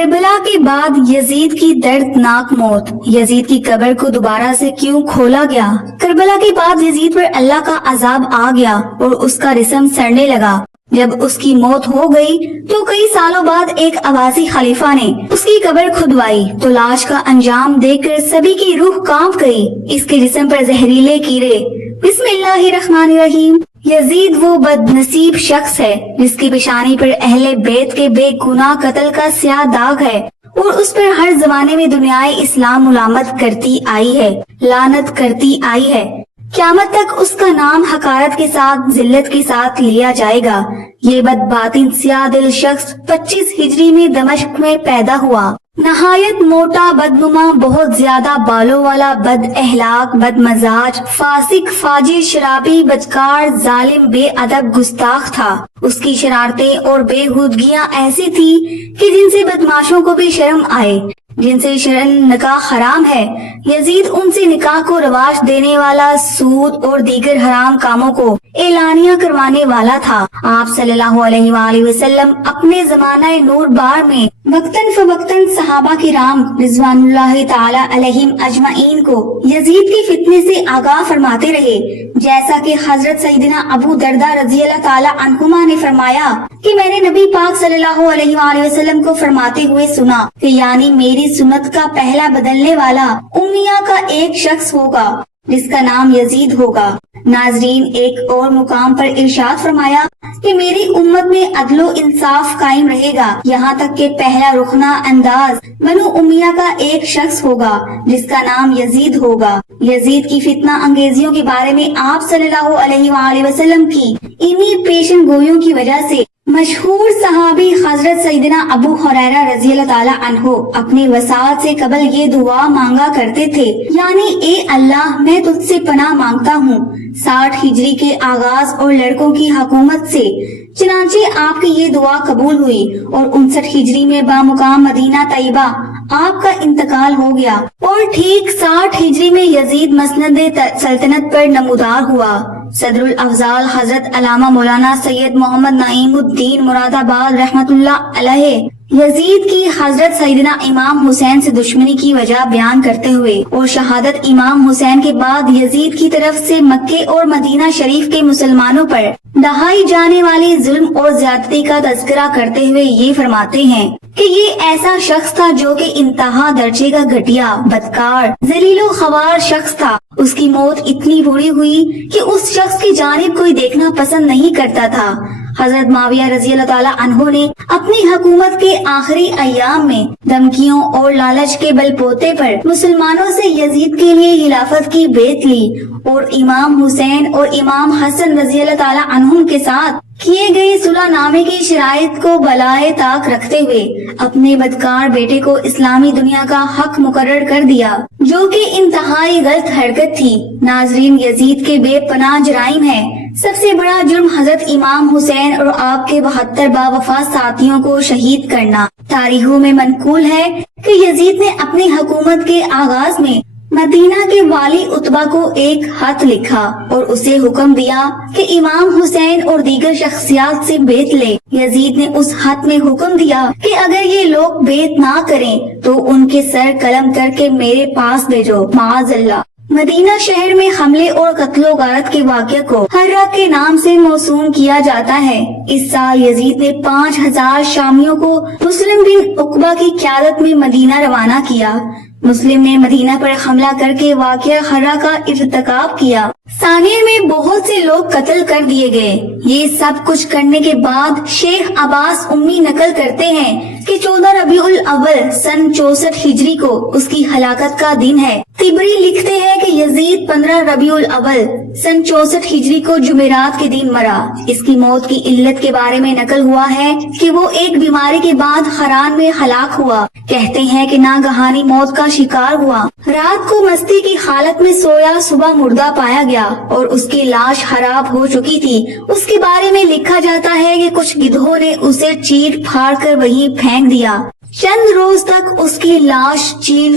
کربلا کے بعد یزید کی دردناک موت۔ یزید کی قبر کو دوبارہ سے کیوں کھولا گیا؟ کربلا کے بعد یزید پر اللہ کا عذاب آ گیا اور اس کا جسم سڑنے لگا۔ جب اس کی موت ہو گئی تو کئی سالوں بعد ایک عباسی خلیفہ نے اس کی قبر کھدوائی تو لاش کا انجام دیکھ کر سبھی کی روح کانپ گئی۔ اس کے جسم پر زہریلے کیڑے۔ بسم اللہ الرحمن الرحیم۔ یزید وہ بد نصیب شخص ہے جس کی پیشانی پر اہل بیت کے بے گناہ قتل کا سیاہ داغ ہے اور اس پر ہر زمانے میں دنیائے اسلام ملامت کرتی آئی ہے، لعنت کرتی آئی ہے۔ قیامت تک اس کا نام حقارت کے ساتھ، ذلت کے ساتھ لیا جائے گا۔ یہ بد باطن سیاہ دل شخص 25 ہجری میں دمشق میں پیدا ہوا۔ نہایت موٹا، بدنما، بہت زیادہ بالوں والا، بد اخلاق، بد مزاج، فاسق، فاجر، شرابی، بدکار، ظالم، بے ادب، گستاخ تھا۔ اس کی شرارتیں اور بے ہودگیاں ایسی تھی کہ جن سے بدماشوں کو بھی شرم آئے، جن سے شرعاً نکاح حرام ہے۔ یزید ان سے نکاح کو رواج دینے والا، سود اور دیگر حرام کاموں کو اعلانیہ کروانے والا تھا۔ آپ صلی اللہ علیہ وآلہ وسلم اپنے زمانہ نور بار میں وقتاً فوقتاً صحابہ کرام رضوان اللہ تعالی علیہم اجمعین کو یزید کے فتنے سے آگاہ فرماتے رہے، جیسا کہ حضرت سیدنا ابو دردہ رضی اللہ تعالی عنہما نے فرمایا کہ میں نے نبی پاک صلی اللہ علیہ وآلہ وسلم کو فرماتے ہوئے سنا کہ یعنی میری سنت کا پہلا بدلنے والا امیہ کا ایک شخص ہوگا جس کا نام یزید ہوگا۔ ناظرین، ایک اور مقام پر ارشاد فرمایا کہ میری امت میں عدل و انصاف قائم رہے گا، یہاں تک کہ پہلا رخنہ انداز بنو امیہ کا ایک شخص ہوگا جس کا نام یزید ہوگا۔ یزید کی فتنہ انگیزیوں کے بارے میں آپ صلی اللہ علیہ وآلہ وسلم کی انہی پیشن گوئیوں کی وجہ سے مشہور صحابی حضرت سیدنا ابو ہریرہ رضی اللہ تعالی عنہ اپنی وصال سے قبل یہ دعا مانگا کرتے تھے، یعنی اے اللہ، میں تجھ سے پناہ مانگتا ہوں 60 ہجری کے آغاز اور لڑکوں کی حکومت سے۔ چنانچہ آپ کی یہ دعا قبول ہوئی اور 59 ہجری میں بامقام مدینہ طیبہ آپ کا انتقال ہو گیا اور ٹھیک 60 ہجری میں یزید مسند سلطنت پر نمودار ہوا۔ صدر الافضال حضرت علامہ مولانا سید محمد نعیم الدین مراد آباد رحمت اللہ علیہ یزید کی حضرت سیدنا امام حسین سے دشمنی کی وجہ بیان کرتے ہوئے اور شہادت امام حسین کے بعد یزید کی طرف سے مکے اور مدینہ شریف کے مسلمانوں پر ڈھائے جانے والے ظلم اور زیادتی کا تذکرہ کرتے ہوئے یہ فرماتے ہیں کہ یہ ایسا شخص تھا جو کہ انتہا درجے کا گھٹیا، بدکار، ذلیل و خوار شخص تھا۔ اس کی موت اتنی بری ہوئی کہ اس شخص کی جانب کوئی دیکھنا پسند نہیں کرتا تھا۔ حضرت معاویہ رضی اللہ تعالی عنہ نے اپنی حکومت کے آخری ایام میں دھمکیوں اور لالچ کے بل بوتے پر مسلمانوں سے یزید کے لیے خلافت کی بیعت لی اور امام حسین اور امام حسن رضی اللہ تعالی عنہم کے ساتھ کیے گئے صلح نامے کی شرائط کو بالائے طاق رکھتے ہوئے اپنے بدکار بیٹے کو اسلامی دنیا کا حق مقرر کر دیا، جو کہ انتہائی غلط حرکت تھی۔ ناظرین، یزید کے بے پناہ جرائم ہے۔ سب سے بڑا جرم حضرت امام حسین اور آپ کے 72 باوفا ساتھیوں کو شہید کرنا۔ تاریخوں میں منقول ہے کہ یزید نے اپنی حکومت کے آغاز میں مدینہ کے والی عتبہ کو ایک خط لکھا اور اسے حکم دیا کہ امام حسین اور دیگر شخصیات سے بیعت لے۔ یزید نے اس خط میں حکم دیا کہ اگر یہ لوگ بیعت نہ کریں تو ان کے سر قلم کر کے میرے پاس بھیجو، معاذ اللہ۔ مدینہ شہر میں حملے اور قتل و غارت کے واقعے کو حرہ کے نام سے موسوم کیا جاتا ہے۔ اس سال یزید نے 5000 شامیوں کو مسلم بن عقبہ کی قیادت میں مدینہ روانہ کیا۔ مسلم نے مدینہ پر حملہ کر کے واقعہ حرہ کا ارتکاب کیا۔ ثانیہ میں بہت سے لوگ قتل کر دیے گئے۔ یہ سب کچھ کرنے کے بعد شیخ عباس امی نقل کرتے ہیں کہ 14 ربیع الاول سن 64 ہجری کو اس کی ہلاکت کا دن ہے۔ طبری لکھتے ہیں کہ یزید 15 ربیع الاول سن 64 ہجری کو جمعرات کے دن مرا۔ اس کی موت کی علت کے بارے میں نقل ہوا ہے کہ وہ ایک بیماری کے بعد حران میں ہلاک ہوا۔ کہتے ہیں کہ ناگہانی موت کا شکار ہوا، رات کو مستی کی حالت میں سویا، صبح مردہ پایا گیا اور اس کی لاش خراب ہو چکی تھی۔ اس کے بارے میں لکھا جاتا ہے کہ کچھ گدھوں نے اسے چیر پھاڑ کر وہیں پھینک دیا۔ چند روز تک اس کی لاش چیل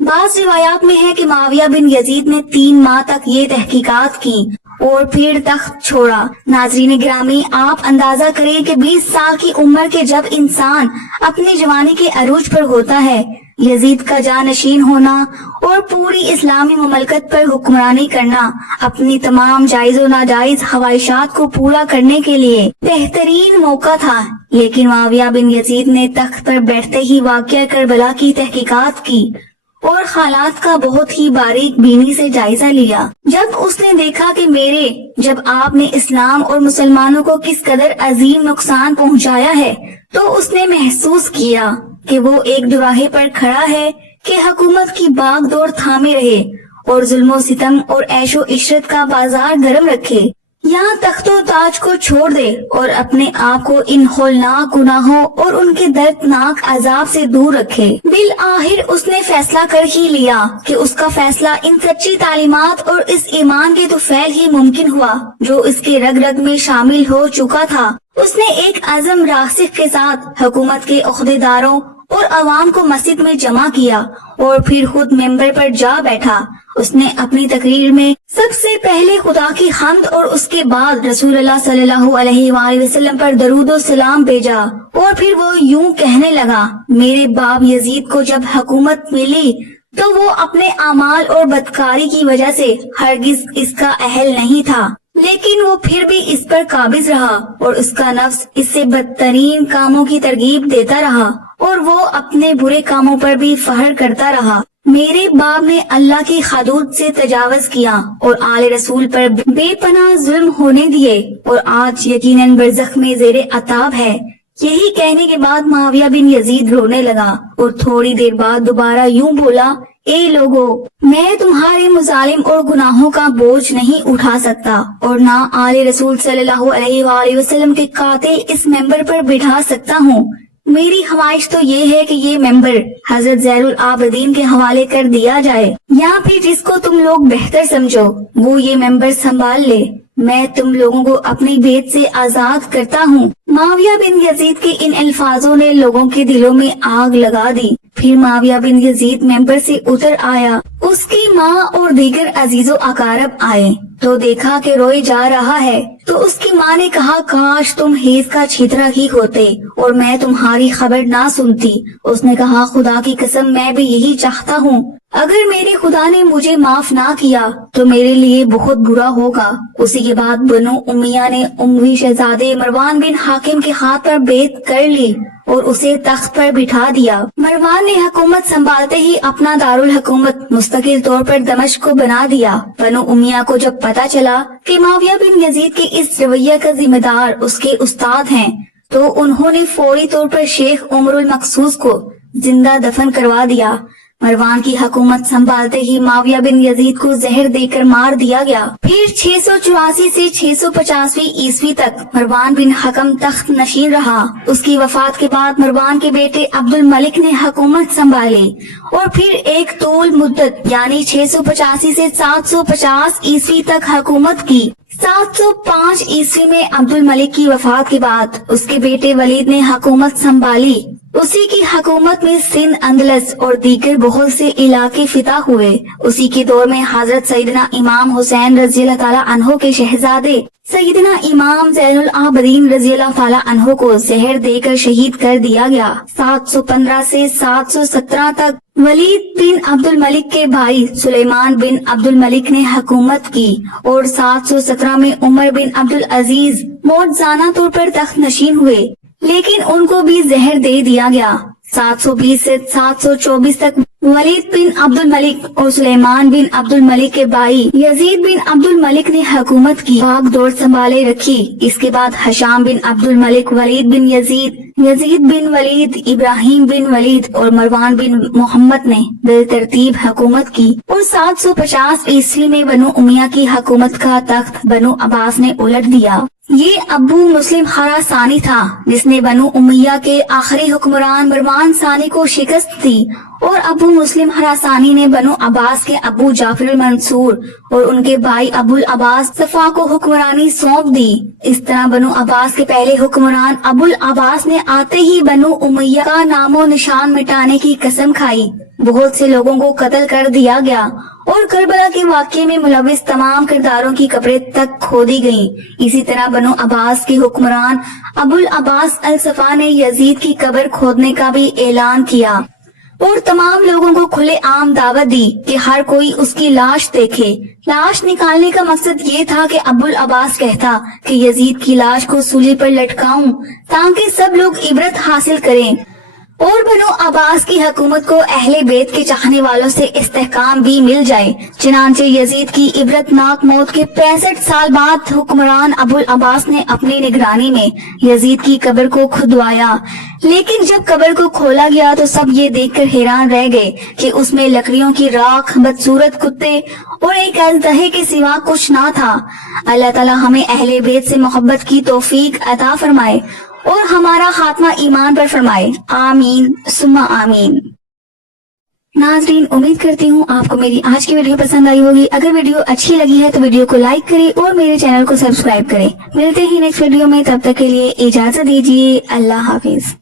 بعض روایات میں ہے کہ معاویہ بن یزید نے 3 ماہ تک یہ تحقیقات کی اور پھر تخت چھوڑا۔ ناظرین گرامی، آپ اندازہ کریں کہ 20 سال کی عمر کے جب انسان اپنی جوانی کے عروج پر ہوتا ہے، یزید کا جانشین ہونا اور پوری اسلامی مملکت پر حکمرانی کرنا اپنی تمام جائز و ناجائز خواہشات کو پورا کرنے کے لیے بہترین موقع تھا۔ لیکن معاویہ بن یزید نے تخت پر بیٹھتے ہی واقعہ کربلا کی تحقیقات کی اور حالات کا بہت ہی باریک بینی سے جائزہ لیا۔ جب اس نے دیکھا کہ جب آپ نے اسلام اور مسلمانوں کو کس قدر عظیم نقصان پہنچایا ہے، تو اس نے محسوس کیا کہ وہ ایک دوراہے پر کھڑا ہے کہ حکومت کی باغ دوڑ تھامے رہے اور ظلم و ستم اور عیش و عشرت کا بازار گرم رکھے، یہاں تخت و تاج کو چھوڑ دے اور اپنے آپ کو ان ہولناک گناہوں اور ان کے دردناک عذاب سے دور رکھے۔ بالآخر اس نے فیصلہ کر ہی لیا کہ اس کا فیصلہ ان سچی تعلیمات اور اس ایمان کے طفیل ہی ممکن ہوا جو اس کے رگ رگ میں شامل ہو چکا تھا۔ اس نے ایک عزم راسخ کے ساتھ حکومت کے عہدیداروں اور عوام کو مسجد میں جمع کیا اور پھر خود ممبر پر جا بیٹھا۔ اس نے اپنی تقریر میں سب سے پہلے خدا کی حمد اور اس کے بعد رسول اللہ صلی اللہ علیہ وآلہ وسلم پر درود و سلام بھیجا، اور پھر وہ یوں کہنے لگا، میرے باپ یزید کو جب حکومت ملی تو وہ اپنے اعمال اور بدکاری کی وجہ سے ہرگز اس کا اہل نہیں تھا، لیکن وہ پھر بھی اس پر قابض رہا اور اس کا نفس اس سے بدترین کاموں کی ترغیب دیتا رہا اور وہ اپنے برے کاموں پر بھی فخر کرتا رہا۔ میرے باپ نے اللہ کی حدود سے تجاوز کیا اور آل رسول پر بے پناہ ظلم ہونے دیے اور آج یقیناً برزخ میں زیر عذاب ہے۔ یہی کہنے کے بعد معاویہ بن یزید رونے لگا اور تھوڑی دیر بعد دوبارہ یوں بولا، اے لوگو، میں تمہارے مظالم اور گناہوں کا بوجھ نہیں اٹھا سکتا اور نہ آل رسول صلی اللہ علیہ وآلہ وسلم کے قاتل اس ممبر پر بٹھا سکتا ہوں۔ میری خواہش تو یہ ہے کہ یہ ممبر حضرت زین العابدین کے حوالے کر دیا جائے، یا پھر جس کو تم لوگ بہتر سمجھو وہ یہ ممبر سنبھال لے۔ میں تم لوگوں کو اپنی بیت سے آزاد کرتا ہوں۔ معاویہ بن یزید کے ان الفاظوں نے لوگوں کے دلوں میں آگ لگا دی۔ پھر معاویہ بن یزید ممبر سے اتر آیا، اس کی ماں اور دیگر عزیز و اقارب آئے تو دیکھا کہ روئے جا رہا ہے، تو اس کی ماں نے کہا، کاش تم حیض کا چھیترا ہی ہوتے اور میں تمہاری خبر نہ سنتی۔ اس نے کہا، خدا کی قسم میں بھی یہی چاہتا ہوں، اگر میرے خدا نے مجھے معاف نہ کیا تو میرے لیے بہت برا ہوگا۔ اسی کے بعد بنو امیہ نے اموی شہزادے مروان بن حاکم کے ہاتھ پر بیعت کر لی اور اسے تخت پر بٹھا دیا۔ مروان نے حکومت سنبھالتے ہی اپنا دارالحکومت مستقل طور پر دمشق کو بنا دیا۔ بنو امیہ کو جب پتا چلا کہ معاویہ بن یزید کے اس رویہ کا ذمہ دار اس کے استاد ہیں تو انہوں نے فوری طور پر شیخ عمر المقصوص کو زندہ دفن کروا دیا۔ مروان کی حکومت سنبھالتے ہی معاویہ بن یزید کو زہر دے کر مار دیا گیا۔ پھر 684 سے 685 عیسوی تک مروان بن حکم تخت نشین رہا۔ اس کی وفات کے بعد مروان کے بیٹے عبد الملک نے حکومت سنبھالی اور پھر ایک طول مدت یعنی 685 سے 750 عیسوی تک حکومت کی۔ 705 عیسوی میں عبد الملک کی وفات کے بعد اس کے بیٹے ولید نے حکومت سنبھالی۔ اسی کی حکومت میں سندھ، اندلس اور دیگر بہت سے علاقے فتح ہوئے۔ اسی کے دور میں حضرت سیدنا امام حسین رضی اللہ تعالیٰ عنہ کے شہزادے سیدنا امام زین العابدین رضی اللہ تعالیٰ عنہ کو زہر دے کر شہید کر دیا گیا۔ 715 سے 717 تک ولید بن عبد الملک کے بھائی سلیمان بن عبد الملک نے حکومت کی اور 717 میں عمر بن عبد العزیز موجزانہ طور پر تخت نشین ہوئے، لیکن ان کو بھی زہر دے دیا گیا۔ 720 سے 724 تک ولید بن عبد الملک اور سلیمان بن عبد الملک کے بھائی یزید بن عبد الملک نے حکومت کی باغ دور سنبھالے رکھی۔ اس کے بعد حشام بن عبد الملک، ولید بن یزید، یزید بن ولید، ابراہیم بن ولید اور مروان بن محمد نے بالترتیب حکومت کی اور 750 عیسوی میں بنو امیہ کی حکومت کا تخت بنو عباس نے الٹ دیا۔ یہ ابو مسلم خراسانی تھا جس نے بنو امیہ کے آخری حکمران مروان ثانی کو شکست دی، اور ابو مسلم خراسانی نے بنو عباس کے ابو جعفر المنصور اور ان کے بھائی ابو العباس صفا کو حکمرانی سونپ دی۔ اس طرح بنو عباس کے پہلے حکمران ابو العباس نے آتے ہی بنو امیہ کا نام و نشان مٹانے کی قسم کھائی۔ بہت سے لوگوں کو قتل کر دیا گیا اور کربلا کے واقعے میں ملوث تمام کرداروں کی قبریں تک کھودی گئیں۔ اسی طرح بنو عباس کے حکمران ابو العباس الصفا نے یزید کی قبر کھودنے کا بھی اعلان کیا اور تمام لوگوں کو کھلے عام دعوت دی کہ ہر کوئی اس کی لاش دیکھے۔ لاش نکالنے کا مقصد یہ تھا کہ ابو العباس کہتا کہ یزید کی لاش کو سولی پر لٹکاؤں تاکہ سب لوگ عبرت حاصل کریں، اور بنو عباس کی حکومت کو اہل بیت کے چاہنے والوں سے استحکام بھی مل جائے۔ چنانچہ یزید کی عبرت ناک موت کے 65 سال بعد حکمران ابو العباس نے اپنی نگرانی میں یزید کی قبر کو کھدوایا، لیکن جب قبر کو کھولا گیا تو سب یہ دیکھ کر حیران رہ گئے کہ اس میں لکڑیوں کی راکھ، بدصورت کتے اور ایک اژدہے کے سوا کچھ نہ تھا۔ اللہ تعالی ہمیں اہل بیت سے محبت کی توفیق عطا فرمائے اور ہمارا خاتمہ ایمان پر فرمائے، آمین ثم آمین۔ ناظرین، امید کرتی ہوں آپ کو میری آج کی ویڈیو پسند آئی ہوگی۔ اگر ویڈیو اچھی لگی ہے تو ویڈیو کو لائک کریں اور میرے چینل کو سبسکرائب کریں۔ ملتے ہیں نیکسٹ ویڈیو میں، تب تک کے لیے اجازت دیجیے، اللہ حافظ۔